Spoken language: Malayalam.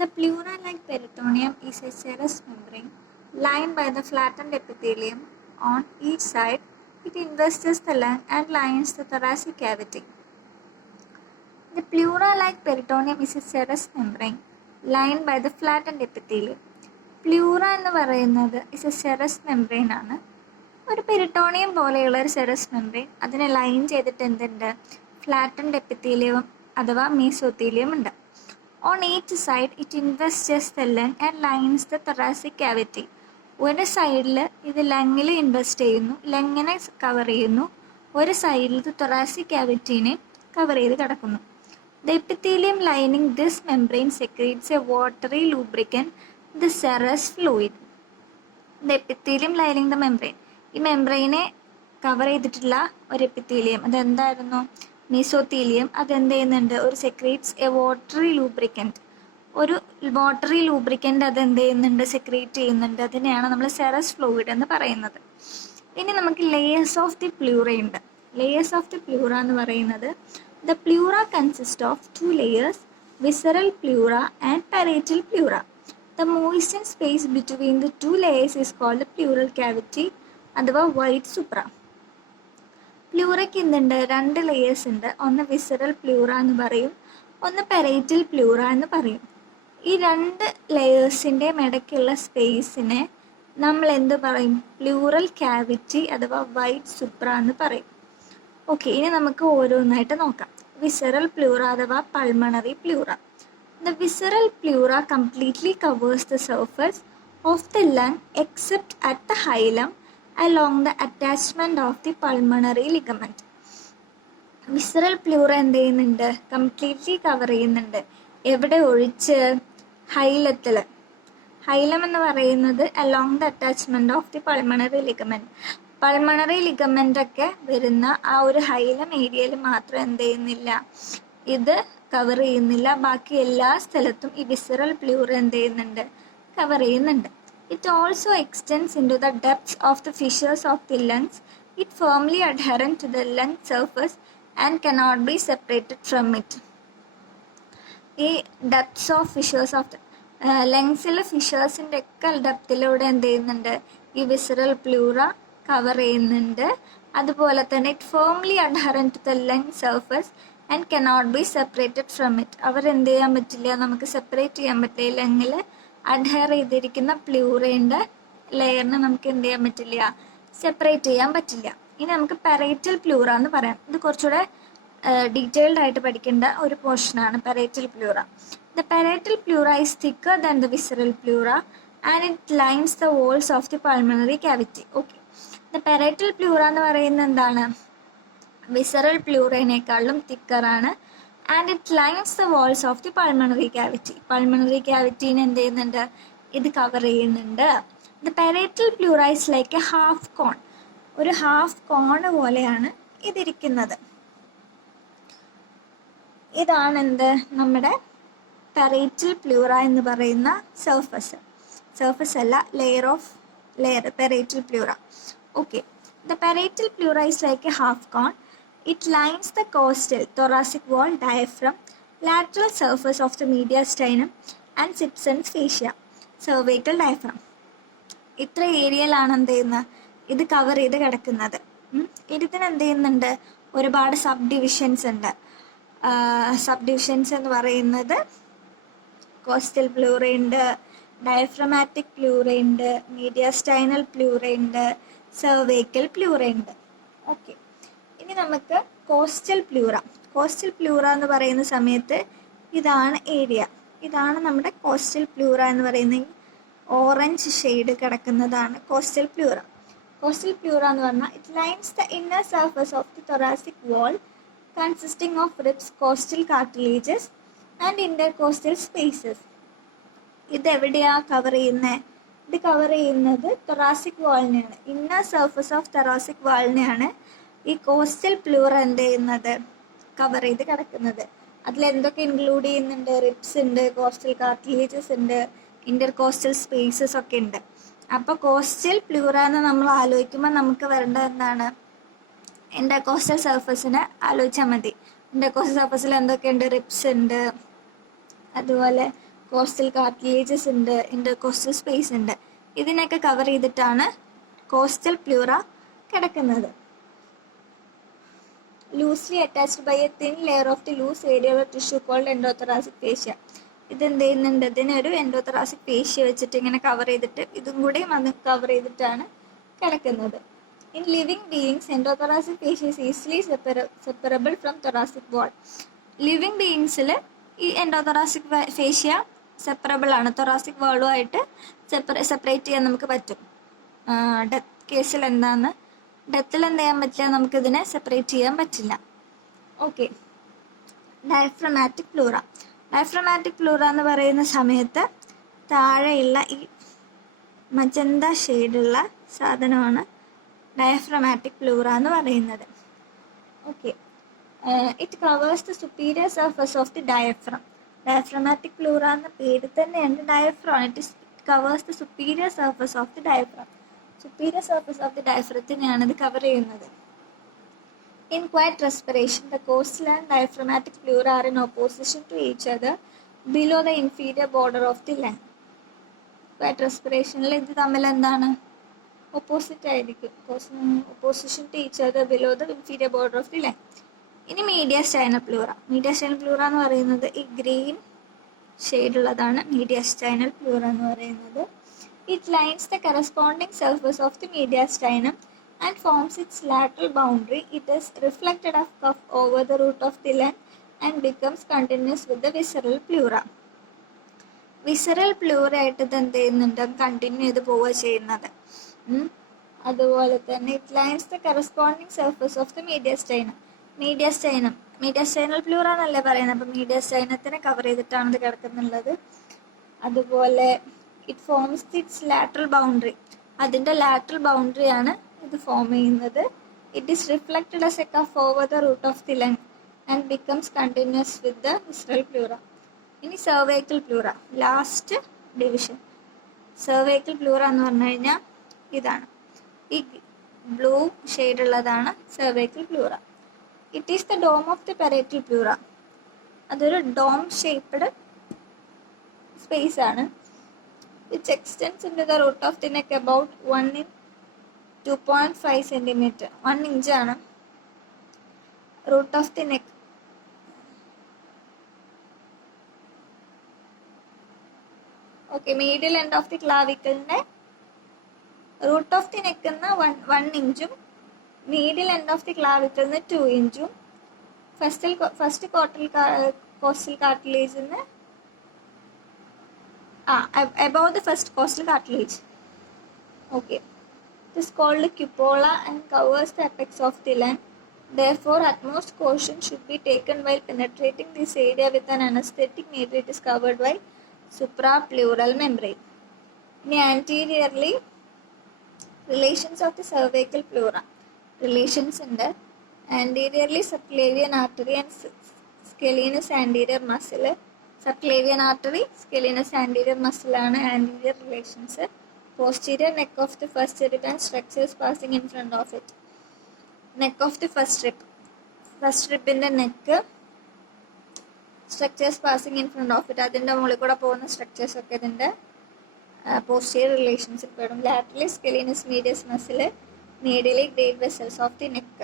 The pleura-like peritoneum is a serous membrane lined by the flattened epithelium. On each side, it invests the lung and lines the thoracic cavity. The pleura-like peritoneum is a serous membrane lined by the flattened epithelium. Pleura എന്ന് പറയുന്നത് ഇസ് എ സെറസ് മെംബ്രെയിൻ ആണ്. ഒരു പെരിട്ടോണിയം പോലെയുള്ള ഒരു സെറസ് മെംബ്രെയിൻ, അതിനെ ലൈൻ ചെയ്തിട്ട് എന്തുണ്ട്? ഫ്ലാറ്റൻഡ് എപ്പിത്തീലിയം അഥവാ മീസോത്തീലിയം ഉണ്ട്. On each side it invests the lung and lines the thoracic cavity. ഒരു സൈഡിൽ ഇത് ലങ്ങിൽ ഇൻവെസ്റ്റ് ചെയ്യുന്നു, ലങ്ങിനെ കവർ ചെയ്യുന്നു. ഒരു സൈഡിൽ ഇത് thoracic cavityനെ കവർ ചെയ്ത് കിടക്കുന്നു. The epithelium lining this membrane secretes a watery lubricant, the serous fluid. The epithelium lining the membrane. ഈ മെംബ്രെയിനെ കവർ ചെയ്തിട്ടുള്ള ഒരു എപ്പിത്തീലിയം, അതെന്തായിരുന്നു? മീസോത്തീലിയം. അതെന്ത് ചെയ്യുന്നുണ്ട്? ഒരു സെക്രീറ്റ്സ് എ വാട്ടറി ലൂബ്രിക്കൻറ്റ്. ഒരു വാട്ടറി ലൂബ്രിക്കൻ്റ് അതെന്ത് ചെയ്യുന്നുണ്ട്? സെക്രീറ്റ് ചെയ്യുന്നുണ്ട്. അതിനെയാണ് നമ്മൾ സെറസ് ഫ്ലൂയിഡ് എന്ന് പറയുന്നത്. ഇനി നമുക്ക് ലെയേഴ്സ് ഓഫ് ദി പ്ലൂറ ഉണ്ട്. ലെയേഴ്സ് ഓഫ് ദി പ്ലൂറ എന്ന് പറയുന്നത് the pleura consists of two layers, visceral pleura and parietal pleura. The moistened space between the two layers is called the pleural cavity അഥവാ വൈറ്റ് സുപ്ര. പ്ലൂറയ്ക്ക് എന്തുണ്ട്? രണ്ട് ലെയേഴ്സ് ഉണ്ട്. ഒന്ന് വിസറൽ പ്ലൂറ എന്ന് പറയും, ഒന്ന് പെരൈറ്റൽ പ്ലൂറ എന്ന് പറയും. ഈ രണ്ട് ലെയേഴ്സിൻ്റെ ഇടയ്ക്കുള്ള സ്പേസിനെ നമ്മൾ എന്ത് പറയും? പ്ലൂറൽ ക്യാവിറ്റി അഥവാ വൈറ്റ് സുപ്ര എന്ന് പറയും. ഓക്കെ, ഇനി നമുക്ക് ഓരോന്നായിട്ട് നോക്കാം. വിസറൽ പ്ലൂറ അഥവാ pulmonary pleura. The visceral pleura completely covers the surface of the lung except at the hilum along the attachment of the pulmonary ligament. Visceral pleura എന്ത് ചെയ്യുന്നുണ്ട്? കംപ്ലീറ്റ്ലി കവർ ചെയ്യുന്നുണ്ട്. എവിടെ ഒഴിച്ച്? ഹൈലത്തിൽ. ഹൈലം എന്ന് പറയുന്നത് along the attachment of the pulmonary ligament. Pulmonary ligament ഒക്കെ വരുന്ന ആ ഒരു ഹൈലം ഏരിയയിൽ മാത്രം എന്ത് ചെയ്യുന്നില്ല? ഇത് കവർ ചെയ്യുന്നില്ല. ബാക്കി എല്ലാ സ്ഥലത്തും ഈ വിസറൽ പ്ലൂറ എന്ത് ചെയ്യുന്നുണ്ട്? കവർ ചെയ്യുന്നുണ്ട്. It also extends into the depths of the fissures of the lungs. It firmly adherent to the lung surface and cannot be separated from it. ഈ ഡെപ്ത്സ് ഓഫ് ഫിഷേഴ്സ് ഓഫ് ലങ്സിലെ ഫിഷേഴ്സിൻ്റെ ഒക്കെ ഡെപ്തിലൂടെ എന്ത് ചെയ്യുന്നുണ്ട്? ഈ വിസറൽ പ്ലൂറ കവർ ചെയ്യുന്നുണ്ട്. അതുപോലെ തന്നെ it firmly adherent to the lung surface and cannot be separated from it. അവരെന്ത് ചെയ്യാൻ പറ്റില്ല? നമുക്ക് സെപ്പറേറ്റ് ചെയ്യാൻ പറ്റില്ല. ലങ്ങിൽ അഡ്ഹയർ ചെയ്തിരിക്കുന്ന പ്ലൂറേൻ്റെ ലെയറിനെ നമുക്ക് എന്ത് ചെയ്യാൻ പറ്റില്ല? സെപ്പറേറ്റ് ചെയ്യാൻ പറ്റില്ല. ഇനി നമുക്ക് പെരൈറ്റൽ പ്ലൂറ എന്ന് പറയാം. ഇത് കുറച്ചുകൂടെ ഡീറ്റെയിൽഡ് ആയിട്ട് പഠിക്കേണ്ട ഒരു പോർഷനാണ് parietal pleura. The parietal pleura is thicker than the visceral pleura and it lines the walls of the pulmonary cavity. Okay, the parietal pleura എന്ന് പറയുന്നത് എന്താണ്? വിസറൽ പ്ലൂറേനേക്കാളും തിക്കറാണ്. And it lines the walls of the pulmonary cavity. Pulmonary ക്യാവിറ്റീനെ എന്ത് ചെയ്യുന്നുണ്ട്? ഇത് കവർ ചെയ്യുന്നുണ്ട്. The parietal pleura is like a half cone. ഒരു ഹാഫ് കോൺ പോലെയാണ് ഇതിരിക്കുന്നത്. ഇതാണ് എന്ത്? നമ്മുടെ പെരൈറ്റൽ പ്ലൂറ എന്ന് പറയുന്ന സർഫസ് അല്ല, layer parietal pleura. Okay, the parietal pleura is like a half cone. It lines the costal, thoracic wall, diaphragm, lateral surface of the mediastinum and Simpson's fascia, cervical diaphragm. ഇത്ര ഏരിയയിലാണ് എന്ത് ചെയ്യുന്നത്? ഇത് കവർ ചെയ്ത് കിടക്കുന്നത്. ഇതിന് എന്ത് ചെയ്യുന്നുണ്ട്? ഒരുപാട് സബ് ഡിവിഷൻസ് ഉണ്ട്. സബ് ഡിവിഷൻസ് എന്ന് പറയുന്നത് കോസ്റ്റൽ പ്ലൂറ ഉണ്ട്, ഡയഫ്രമാറ്റിക് പ്ലൂറ ഉണ്ട്, മീഡിയാസ്റ്റൈനൽ പ്ലൂറ ഉണ്ട്, സെർവൈക്കൽ പ്ലൂറ ഉണ്ട്. ഓക്കെ, ഇനി നമുക്ക് കോസ്റ്റൽ പ്ലൂറ എന്ന് പറയുന്ന സമയത്ത് ഇതാണ് ഏരിയ. ഇതാണ് നമ്മുടെ കോസ്റ്റൽ പ്ലൂറ എന്ന് പറയുന്ന ഓറഞ്ച് ഷെയ്ഡ് കിടക്കുന്നതാണ് കോസ്റ്റൽ പ്ലൂറ. കോസ്റ്റൽ പ്ലൂറ എന്ന് പറഞ്ഞാൽ it lines the inner surface of the thoracic wall consisting of ribs, costal cartilages and intercostal spaces. ഇത് എവിടെയാണ് കവർ ചെയ്യുന്നത്? ഇത് കവർ ചെയ്യുന്നത് thoracic wallനെയാണ്. ഇന്നർ സർഫസ് ഓഫ് thoracic wallനെയാണ് ഈ കോസ്റ്റൽ പ്ലൂറ എന്ത് ചെയ്യുന്നത്? കവർ ചെയ്ത് കിടക്കുന്നത്. അതിലെന്തൊക്കെ ഇൻക്ലൂഡ് ചെയ്യുന്നുണ്ട്? റിബ്സ് ഉണ്ട്, കോസ്റ്റൽ കാർട്ടിലേജസ് ഉണ്ട്, ഇന്റർകോസ്റ്റൽ സ്പേസസ് ഒക്കെ ഉണ്ട്. അപ്പോൾ കോസ്റ്റൽ പ്ലൂറ എന്ന് നമ്മൾ ആലോചിക്കുമ്പോൾ നമുക്ക് വരേണ്ടത് എന്താണ്? ഇന്റർകോസ്റ്റൽ സർഫസിനെ ആലോചിച്ചാൽ മതി. ഇന്റർകോസ്റ്റൽ സർഫസിൽ എന്തൊക്കെയുണ്ട്? റിബ്സ് ഉണ്ട്, അതുപോലെ കോസ്റ്റൽ കാർട്ടിലേജസ് ഉണ്ട്, ഇന്റർകോസ്റ്റൽ സ്പേസ് ഉണ്ട്. ഇതിനൊക്കെ കവർ ചെയ്തിട്ടാണ് കോസ്റ്റൽ പ്ലൂറ കിടക്കുന്നത്. Loosely attached by a thin layer of the loose areolar tissue called endothoracic fascia. ഇതെന്ത് ചെയ്യുന്നുണ്ട്, ഇതിനൊരു എൻഡോതൊറാസിക് ഫേഷ്യ വെച്ചിട്ട് ഇങ്ങനെ കവർ ചെയ്തിട്ട് ഇതും കൂടെയും അത് കവർ ചെയ്തിട്ടാണ് കിടക്കുന്നത്. In living beings endothoracic fascia is easily separable from thoracic wall. Living ബീയിങ്സിൽ ഈ എൻഡോതൊറാസിക് ഫേഷ്യ സെപ്പറബിൾ ആണ്, തൊറാസിക് വാളുമായിട്ട് സെപ്പറേറ്റ് ചെയ്യാൻ നമുക്ക് പറ്റും. ഡെത്ത് കേസിൽ എന്താന്ന്, ഡെത്തിൽ എന്ത് ചെയ്യാൻ പറ്റില്ല, നമുക്കിതിനെ സെപ്പറേറ്റ് ചെയ്യാൻ പറ്റില്ല. Okay, diaphragmatic pleura. Diaphragmatic pleura എന്ന് പറയുന്ന സമയത്ത് താഴെയുള്ള ഈ മജന്ത ഷെയ്ഡുള്ള സാധനമാണ് ഡയഫ്രമാറ്റിക് പ്ലൂറ എന്ന് പറയുന്നത്. Okay, it covers the superior surface of the diaphragm. Diaphragmatic pleura എന്ന പേര് തന്നെയുണ്ട് diaphragm. It covers the superior surface of the diaphragm. Superior surface of the ഡയഫ്രത്തിനെയാണ് ഇത് കവർ ചെയ്യുന്നത്. In quiet respiration, the coastal and diaphragmatic pleura are in opposition to each other below the inferior border of the lung. Quiet respiration ൽ ഇത് തമ്മിൽ എന്താണ്, ഓപ്പോസിറ്റ് ആയിരിക്കും. Opposition to each other below the inferior border of the lung. ഇനി mediastinal pleura. Mediastinal pleura എന്ന് പറയുന്നത് ഈ ഗ്രീൻ ഷെയ്ഡുള്ളതാണ് mediastinal pleura എന്ന് പറയുന്നത്. It lines the corresponding surface of the mediastinum and forms its lateral boundary. It is reflected off over the root of the lung and becomes continuous with the visceral pleura. Visceral pleura ആയിട്ട് ഇത് എന്ത് ചെയ്യുന്നുണ്ട്, കണ്ടിന്യൂ ചെയ്ത് പോവുക ചെയ്യുന്നത്. അതുപോലെ തന്നെ it lines the corresponding surface of the mediastinum. Mediastinal pleura എന്നല്ലേ പറയുന്നത്, അപ്പം മീഡിയസ്റ്റൈനത്തിനെ കവർ ചെയ്തിട്ടാണ് ഇത് കിടക്കുന്നുള്ളത്. അതുപോലെ it forms its lateral boundary. അതിൻ്റെ ലാറ്ററൽ ബൗണ്ടറിയാണ് ഇത് ഫോം ചെയ്യുന്നത്. It is reflected as a cuff over the root of the lung and becomes continuous with the visceral pleura. ഇനി cervical pleura, last division. Cervical pleura എന്ന് പറഞ്ഞു കഴിഞ്ഞാൽ ഇതാണ്, ഈ ബ്ലൂ ഷെയ്ഡുള്ളതാണ് cervical pleura. It is the dome of the parietal pleura. അതൊരു ഡോം ഷേപ്പ്ഡ് സ്പേസ് ആണ്. which extends into the root of the neck about 1 in 2.5 centimeter. 1 inch ആണ് root of the neck. Okay, medial end of the clavicle ന്റെ root of the neck എന്ന 1 ഇഞ്ചും medial end of the clavicle ന്ന് 2 ഇഞ്ചും first costal cartilage ന്ന് above the first costal cartilage. Okay, it is called cupola and covers the apex of the lung. Therefore, utmost caution should be taken while penetrating this area with an anesthetic. Neither it is covered by suprapleural membrane. In anteriorly, relations of the cervical pleura. Relations in the anteriorly subclavian artery and scalenus anterior muscle. Subclavian artery, scalenus anterior muscle ആണ് anterior relations. Posterior neck of the first rib and structures passing in front of it. Neck of the first rib. First rib in the neck, structures passing in front of it. അതിൻ്റെ മുകളിൽ കൂടെ പോകുന്ന സ്ട്രക്ചേഴ്സ് ഒക്കെ ഇതിൻ്റെ posterior relations പെടും. Laterally, scalenus medius muscle, medially great vessels of the neck.